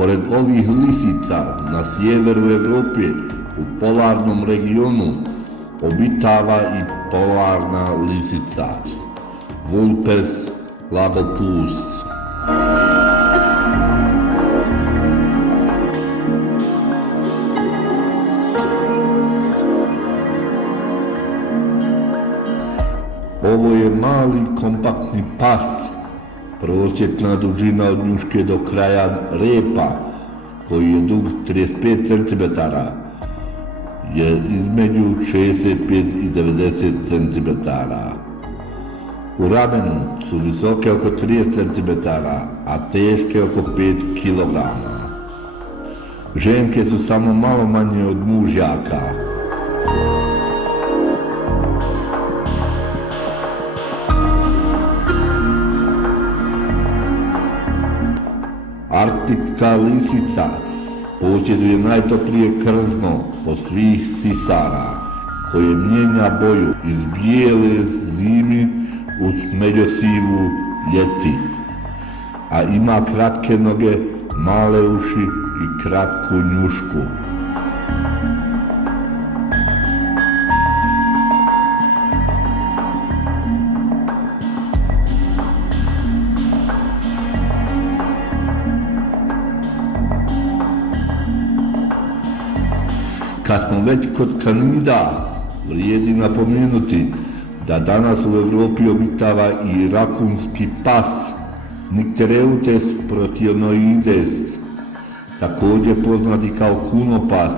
Pored ovih lisica na sjeveru Evrope, u polarnom regionu, obitava i polarna lisica, Vulpes lagopus. Ovo je mali kompaktni pas, prosječna dužina od njuške do kraja repa, koji je dug 35 cm, je između 65 i 90 cm. U ramenu su visoke oko 30 cm, a teške oko 5 kg. Ženke su samo malo manje od mužjaka. Arktička lisica posjeduje najtoplije krzno od svih sisara, koje mijenja boju iz bijele zimi u smeđosivu ljeti, a ima kratke noge, male uši i kratku njušku. Kad smo već kod kanida, vrijedi napomenuti da danas u Evropi obitava i rakunski pas Nyctereutes protionoides, također poznati kao kunopas,